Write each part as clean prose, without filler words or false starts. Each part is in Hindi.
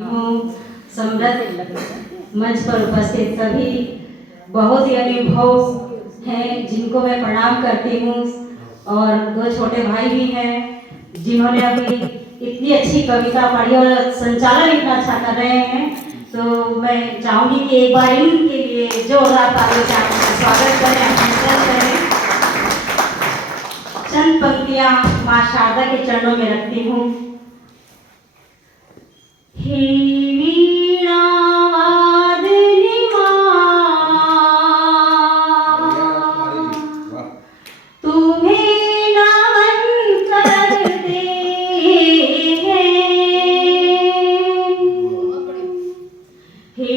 हूँ समृद्ध मंच पर उपस्थित सभी बहुत ही अनुभव हैं जिनको मैं प्रणाम करती हूँ, और दो छोटे भाई भी हैं जिन्होंने अभी इतनी अच्छी कविता पढ़ी और संचालन इतना अच्छा कर रहे हैं। तो मैं चाहूंगी कि एक बार इनके लिए जोरदार तालियों से आपका स्वागत करें, अभिनंदन करें। चंद पंक्तियां माँ शारदा के चरणों में रखती हूँ। हे वीणा वादनी माँ, तुम्हें नमन करते हैं। हे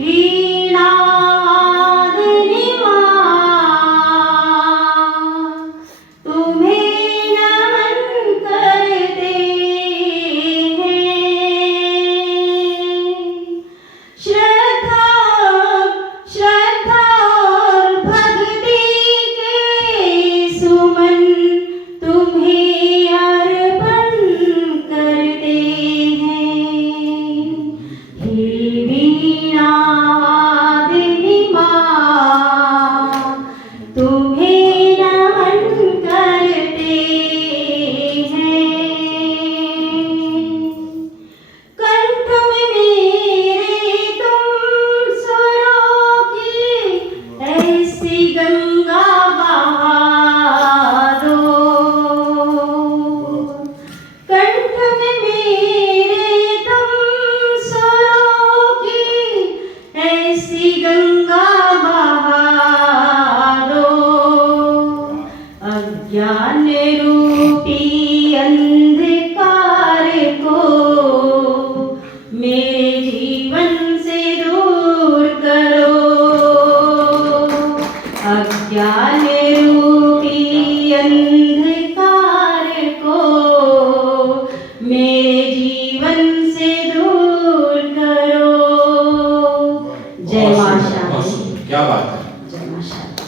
वीणा वादनी माँ, तुम्हें नमन करते ज्ञान रूपी अंधकार को मेरे जीवन से दूर करो। अज्ञान रूपी अंधकार को मेरे जीवन से दूर करो। जय मां शारदा। क्या बात है। जय मां शारदा।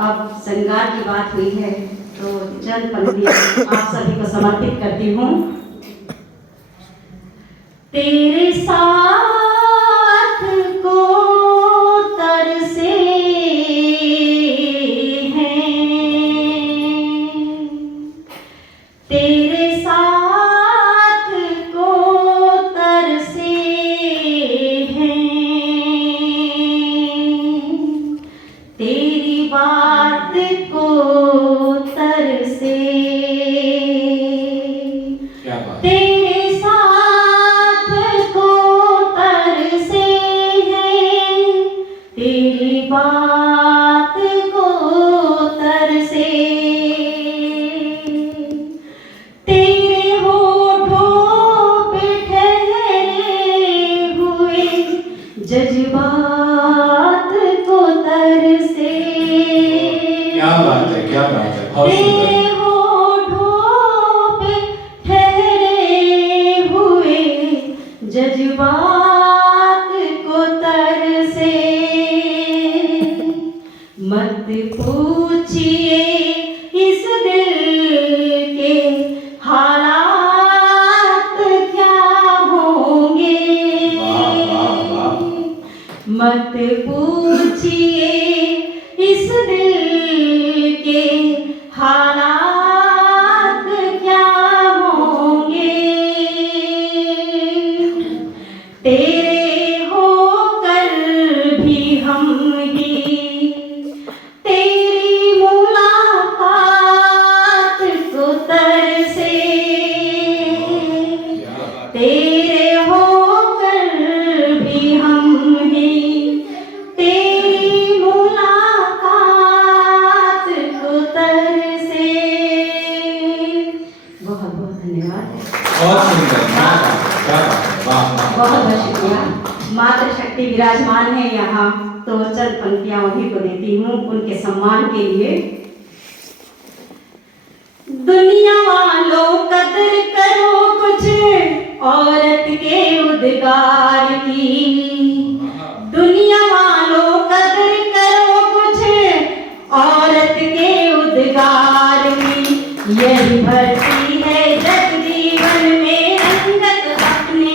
अब श्रृंगार की बात हुई है तो चंद पंक्तियां आप सभी को समर्पित करती हूँ। तेरे साथ को तरसे हैं, तेरे साथ को तरसे हैं, तेरी बात को तरसे, तेरे साथ को तरसे हैं, तेरी बात को तरसे, तेरे होठों पे ठहरे हुए जज्बात को तरसे। क्या बात है, क्या बात है, बहुत तेरे होठों पे ठहरे हुए जज्बात को तरसे। मत पूछिए इस दिल के हालात क्या होंगे, मत पूछिए इस दिल के हालात क्या होंगे। तेरे होकर भी हम ही तेरी मुलाकात को तरसे, तेरे होकर भी हम ही तेरी मुलाकात को तरसे। बहुत बहुत धन्यवाद। बहुत सुंदर, क्या बात है, वाह वाह। बहुत बहुत शुक्रिया। मातृ शक्ति विराजमान है यहाँ, तो चंद पंक्तियां उन्हीं को देती हूँ उनके सम्मान के लिए। दुनिया वालों कदर करो कुछ औरत के उद्गार की, दुनिया वालों कदर करो कुछ औरत के उद्गार की। यही भरती है जग जीवन में रंगत अपने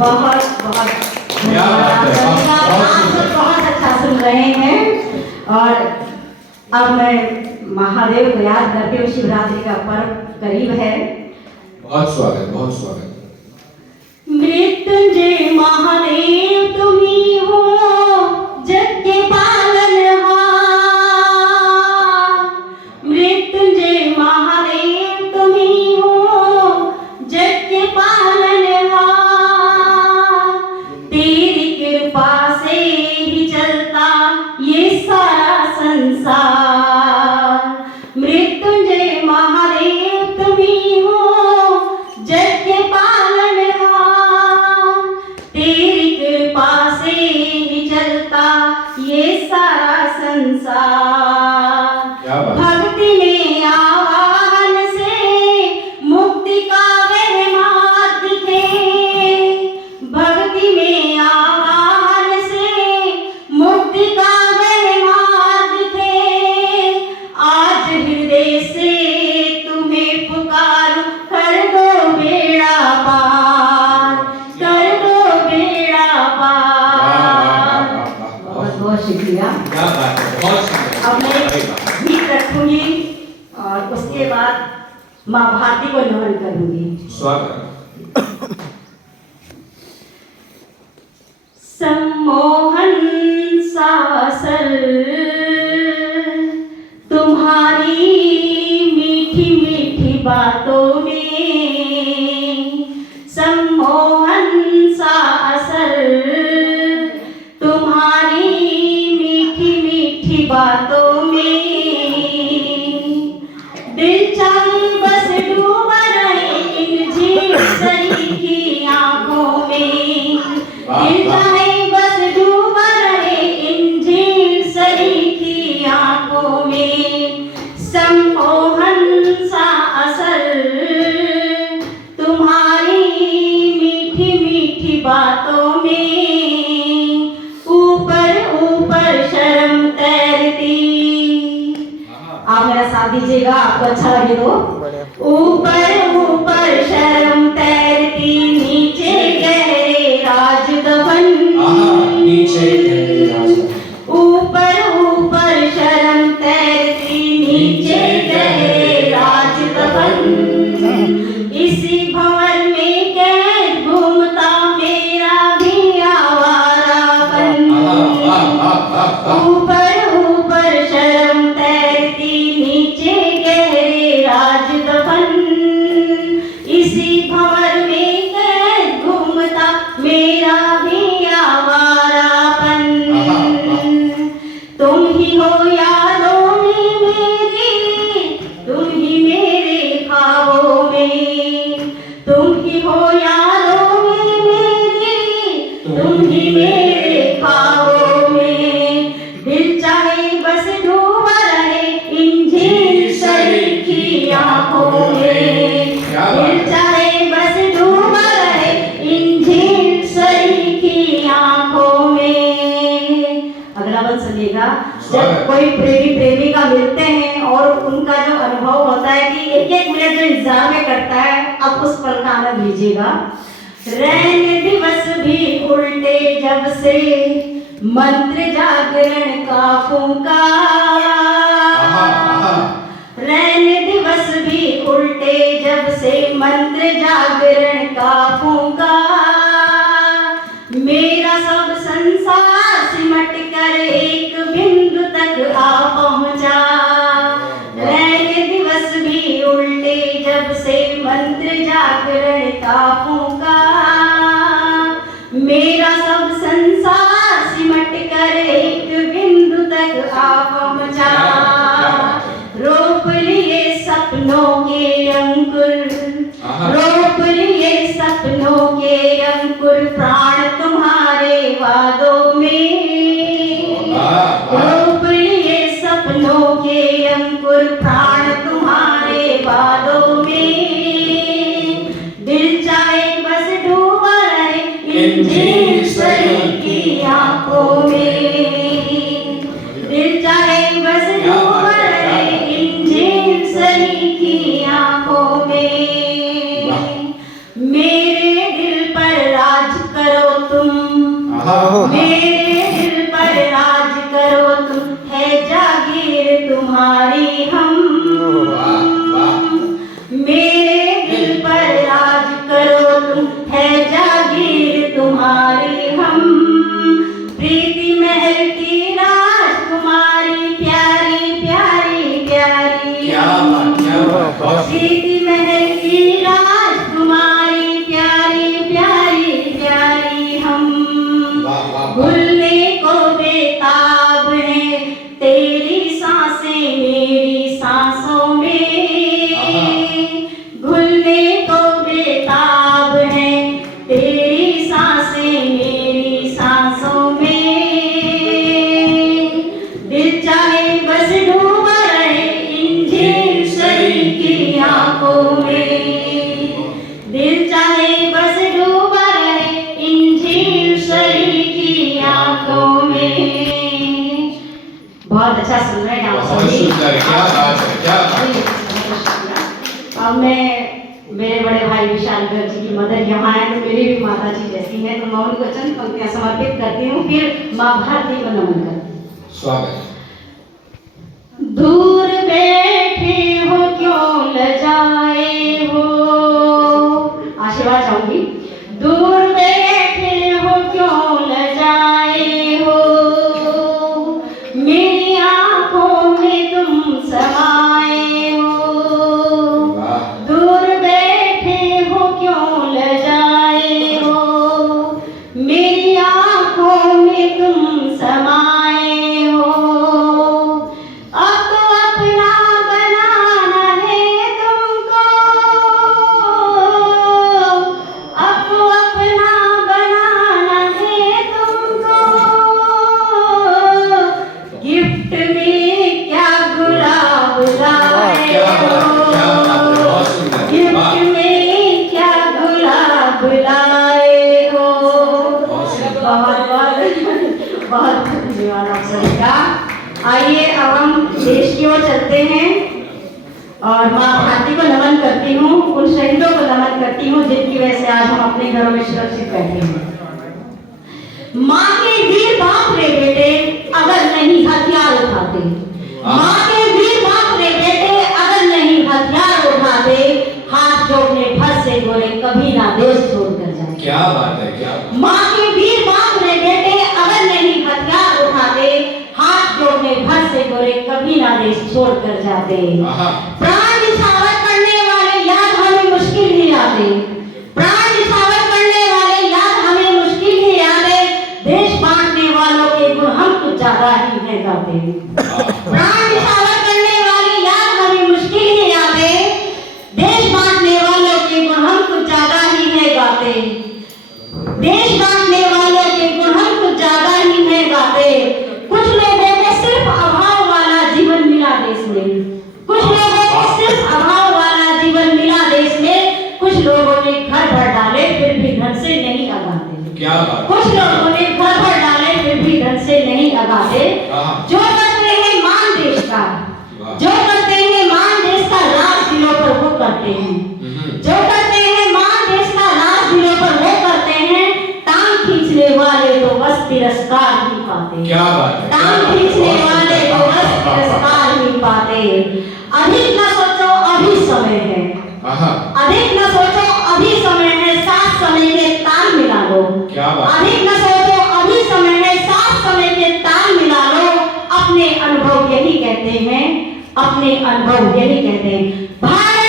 बहुत बहुत क्या बात है, धन्यवाद। बहुत आप सुंदर। सब बहुत अच्छा सुन रहे हैं। और अब मैं महादेव को याद करती हूँ, शिवरात्रि का पर्व करीब है। बहुत स्वागत, बहुत स्वागत। मृत्युंजय महादेव तुम्ही हो, जग के पालनहार। मृत्युंजय महादेव तुम्ही हो, जग के पालनहार। तेरी कृपा से ही चलता ये सारा संसार। मृत्युंजय महादेव तुम्ही हो, जग के पालनहार। तेरी कृपा से ही चलता ये सारा संसार। क्या बात। भक्ति में आह्वान से मुक्ति का वह मार्ग दिखे। भक्ति में आह्वान से मुक्ति का वह मार्ग दिखे। आज हृदय से तुम्हें पुकारूं, कर दो बेड़ा पार, कर दो बेड़ा पार। बहुत बहुत शुक्रिया। क्या बात है, बहुत सुंदर। अब मैं अरे वाह। गीत रखूंगी और उसके बाद माँ भारती को नमन करूंगी। स्वागत। सम्मोहन सासल तुम्हारी मीठी मीठी बातों में। सम्मोहन सा असल तुम्हारी मीठी मीठी बातों में। दिल चाहे बस डूबा रहे इन झील सरीखी आंखों में। दिल चाहे बस डूबा रहे इन झील सरीखी आंखों में। सम्मोहन सा असल तुम्हारी मीठी मीठी बातों में। ऊपर ऊपर शर्म तैरती। आप मेरा साथ दीजिएगा, आपको अच्छा लगे तो। ऊपर ऊपर शर्म तैरती, नीचे गहरे राजदफन। नीचे गहरे राजदफन। ऊपर ऊपर शर्म तैरती, नीचे गहरे राजदफन। इसी भंवर में कैद घूमता मेरा भी आवारापन। ऊपर ऊपर शर्म तैरती, नीचे गहरे राजदफन। इसी भंवर में कैद घूमता मेरा भी आवारापन। तुम ही हो यादों में मेरी, तुम ही मेरे ख्वाबों में। तुम ही हो यादों में मेरी, तुम ही मेरे ख्वाबों में। दिल चाहे बस डूबा रहे इन झील सरीखी आंखों में। दिल चाहे बस डूबा रहे इन झील सरीखी आंखों में। अगला बंद सुनिएगा। जब कोई प्रेमी प्रेमिका मिलते हैं और उनका जो अनुभव होता है कि एक एक मिनट जो इंतजार में करता है, अब उस पल का आनंद लीजिएगा। रैन दिवस भी उल्टे जब से मंत्र जागरण का फूंका। रैन दिवस भी उल्टे जब से मंत्र जागरण का फूंका। मेरा सब संसार सिमट कर एक बिंदु तक आ पहुंचा। रैन दिवस भी उल्टे जब से मंत्र जागरण का फूंका। मेरा सब संसार सिमट कर एक बिंदु तक आ पहुंचा। रोप लिए सपनों के अंकुर, रोप लिए सपनों के अंकुर, प्राण तुम्हारे वादों में। रोप लिए सपनों के अंकुर, प्राण तुम्हारे वादों में। दिल चाहे बस डूबा रहे इन झील सरीखी आंखों में। दिल चाहे तुम्हारी हम, वाह वाह मेरे दिल पर राज करो तुम, है जागीर तुम्हारी हम, प्रीति महल की राजकुमारी, प्यारी प्यारी प्यारी, क्या बात बहुत प्रीति महल की राजकुमारी, प्यारी प्यारी प्यारी हम, वाह वाह भूलने को बेताब है तेरी सांसें मेरी सांसों में, भूलने को बेताब है तेरी सांसें मेरी सांसों में, दिल चाहे बस डूबा रहे इन झील सरी की आंखों में, दिल चाहे बस डूबा रहे इन झील सरी की आंखों में। बहुत अच्छा सुन रहे हैं आप बहुत सभी। सुंदर, क्या बात है, क्या बात है। अब मैं मेरे बड़े भाई विशालगढ़ जी की मदर यहाँ है तो मेरी भी माता जी जैसी है, तो मैं उनको चंद पंक्तियां समर्पित करती हूँ, फिर माँ भारती को नमन करती हूँ। स्वागत। दूर बैठे हो क्यों लजाए हो, आशीर्वाद चाहूंगी। दूर बैठे हो क्यों लजाए हो, मेरी आंखों में तुम समाए हो, वाह दूर बैठे हो क्यों लजाए हो, मेरी आंखों में तुम समाए हो, अब तो अपना बनाना है तुमको, अब तो अपना बनाना है तुमको, गिफ्ट में क्या गुलाब लाए क्या बात है, क्या बात है, हो, बहुत सुंदर, गिफ्ट वाह में क्या गुलाब लाए हो। बहुत सुंदर। बहुत बहुत धन्यवाद आप सभी का। आइए अब हम देश की ओर चलते हैं और माँ भारती को नमन करती हूँ, उन शहीदों को नमन करती हूँ जिनकी वजह से आज हम अपने घरों में सुरक्षित बैठे हैं। माँ के वीर बाप रे बेटे अगर नहीं हथियार उठाते, माँ के वीर बाप रे बेटे अगर नहीं हथियार उठाते, हाथ जोड़ने भर से गोरे कभी ना देश छोड़कर जाए। क्या बात है, क्या बात माँ के वीर बाप रे बेटे अगर नहीं हथियार उठाते, हाथ जोड़ने भर से गोरे कभी ना देश छोड़कर जाते। आहा प्राण निछावर करने वाले याद हमें मुश्किल ही आते, प्राण निछावर करने वाले याद हमें मुश्किल ही आते, देश बांटने वालों के गुण हम कुछ ज्यादा ही है गाते। प्राण निछावर करने वाले याद हमें मुश्किल ही आते, देश बांटने वालों के गुण हम कुछ ज्यादा ही है गाते, देश बांटने वालों के गुण हम कुछ ज्यादा ही है गाते। कुछ लोगों को सिर्फ अभाव वाला जीवन मिला देश में, कुछ लोगों को सिर्फ अभाव वाला जीवन मिला देश में, कुछ लोगों ने घर भर डाले फिर भी धन से नहीं अगाते, क्या बात कुछ लोगों ने घर भर डाले फिर भी धन से नहीं अगाते। जो करते हैं मान देश का, जो करते हैं मान देश का राज दिलों पर वो करते हैं, जो करते हैं मान देश का राज दिलों पर वो करते हैं, टांग खींचने वाले तो बस तिरस्कार ही पाते, क्या बात है, टांग खींचने वाले तो बस तिरस्कार ही पाते। अधिक न सोचो अभी समय है, आहा अधिक न सोचो अभी समय है, साथ समय के ताल मिला लो। क्या बात है, अधिक न सोचो अभी समय है, साथ समय के ताल मिला लो। अपने अनुभव यही कहते हैं, अपने अनुभव यही कहते हैं। भारत